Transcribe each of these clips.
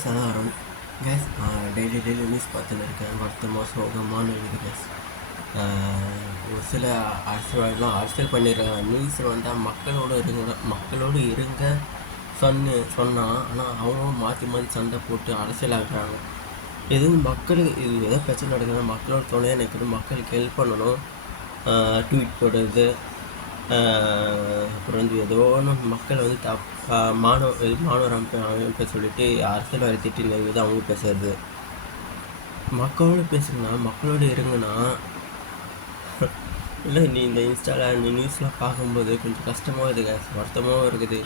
Case அதான் case daily news பார்த்துன்னு இருக்கேன். வருத்தமாக சோகமான இருக்குது கேஸ். ஒரு சில அரசியல்வாதிகள்லாம் அரசியல் பண்ணிடுறாங்க. நியூஸில் வந்தால் மக்களோடு இருங்க சொன்னால் ஆனால் அவங்களும் மாற்றி சண்டை போட்டு அரசியலாக்குறாங்க. எதுவும் மக்களுக்கு இது ஏதோ பிரச்சனை நடக்குதுன்னா மக்களோட துணையாக நிற்கிறது, மக்களுக்கு ஹெல்ப் பண்ணணும். ட்வீட் போடுறது, அப்புறம் வந்து ஏதோ ஒன்று மக்களை வந்து மாணவர் அமைப்பை சொல்லிட்டு அரசியல்வாதி திட்டினது அவங்க பேசுறது. மக்களோடு பேசுங்கன்னா மக்களோடு இருங்கன்னா இல்லை. நீ இந்த இன்ஸ்டாவில் நீ நியூஸ்லாம் பார்க்கும்போது கொஞ்சம் கஷ்டமாக இருக்குது, வருத்தமாகவும் இருக்குது.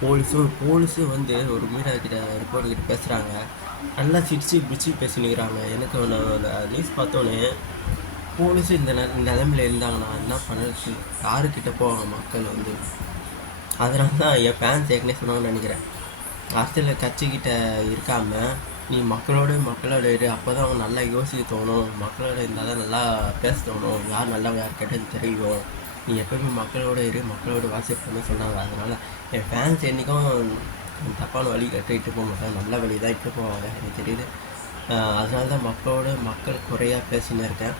போலீஸும் வந்து ஒரு மீடியா கிட்ட ரிப்போர்ட்டர்கிட்ட பேசுகிறாங்க, நல்லா சிரிச்சு பிடிச்சி பேசினுக்கிறாங்க. எனக்கு அந்த நியூஸ் பார்த்தோன்னே போலீஸு இந்த நிலைமையில் இருந்தாங்கன்னா என்ன பண்ணுறது, யாருக்கிட்ட போவாங்க மக்கள் வந்து. அதனால தான் என் ஃபேன்ஸ் ஏற்கனவே சொன்னாங்கன்னு நினைக்கிறேன், அரசியல் கட்சிக்கிட்ட இருக்காமல் நீ மக்களோட இரு, அப்போ தான் அவங்க நல்லா யோசிக்க தோணும், மக்களோட இருந்தால் தான் நல்லா பேச தோணும், யார் நல்லா யார் கேட்டது தெரியும், நீ எப்போயுமே மக்களோட இரு, மக்களோட வாசிப்போம்னு சொன்னாங்க. அதனால் என் ஃபேன்ஸ் என்றைக்கும் தப்பான வழி கட்டிட்டு போக மாட்டாங்க, நல்ல வழி தான் இட்டு போவாங்க, எனக்கு தெரியுது. அதனால தான் மக்கள் குறையாக பேசின்னு இருக்கேன்.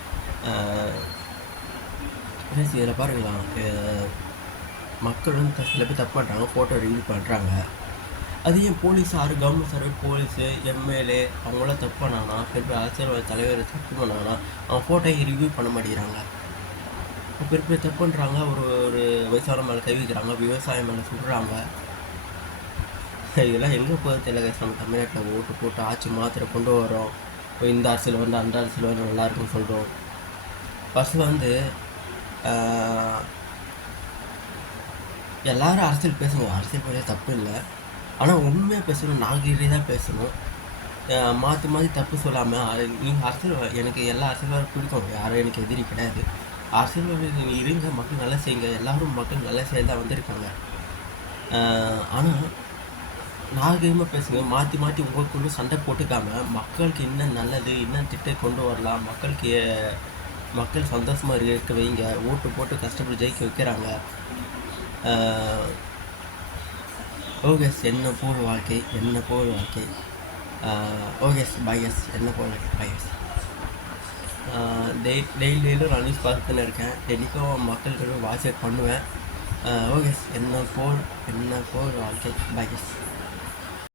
இதில் பாருங்களா, மக்கள் வந்து சில பேர் தப்பு பண்ணுறாங்க, ஃபோட்டோ ரிவீல் பண்ணுறாங்க. அது ஏன் கவர்மெண்ட் சர்வீஸ், போலீஸு, எம்எல்ஏ அவங்களாம் தப்பு பண்ணாங்கன்னா, பெரிய அரசியல்வாதி தலைவர் தப்பு பண்ணாங்கன்னா அவங்க ஃபோட்டோயை ரிவ்யூ பண்ண மாட்டேங்கிறாங்க. பெரிய தப்பு பண்ணுறாங்க, ஒரு வயசான மேலே கை வைக்கிறாங்க, விவசாயம் மேலே சொல்கிறாங்க. இதெல்லாம் எங்கே போகிறது தெரியல. நம்ம தமிழ்நாட்டில் ஓட்டு போட்டு ஆட்சி மாத்திரை கொண்டு வரோம், இந்த அரசியல் வந்து அந்த அரசியல் வந்து நல்லா இருக்குன்னு சொல்கிறோம். ஃபஸ்ட்டில் வந்து எல்லோரும் அரசியல் பேசணும், அரசியல் பேச தப்பு இல்லை, ஆனால் உண்மையாக பேசணும், நாகரீகமாக பேசணும். மாற்றி தப்பு சொல்லாமல் நீங்கள் அரசியல், எனக்கு எல்லா அரசியல்வாதியும் பிடிக்கும், யாரும் எனக்கு எதிரி கிடையாது. அரசியல்வாதி நீங்கள் இருங்க, மக்கள் நல்லா செய்யுங்க, எல்லோரும் மக்கள் நல்லா செய்ய தான் வந்திருக்காங்க. ஆனால் நாகரீகமாக பேசுங்க, மாற்றி உங்களுக்குள்ளே சண்டை போட்டுக்காமல் மக்களுக்கு என்ன நல்லது, என்ன திட்டம் கொண்டு வரலாம், மக்கள் சந்தோஷமாக இருக்க வைங்க. ஓட்டு போட்டு கஷ்டப்பட்டு ஜெயிக்க வைக்கிறாங்க. ஓகேஸ், என்ன போல் வாழ்க்கை. ஓகேஸ், பாய்ஸ், என்ன போல் வாழ்க்கை, பாய்ஸ். டெய்லியும் நான் நியூஸ் பார்த்துன்னு இருக்கேன், டெய்லிக்கும் மக்களுக்கு வாட்ஸ்அப் பண்ணுவேன். ஓகேஸ், என்ன போல் வாழ்க்கை, பாய்ஸ்.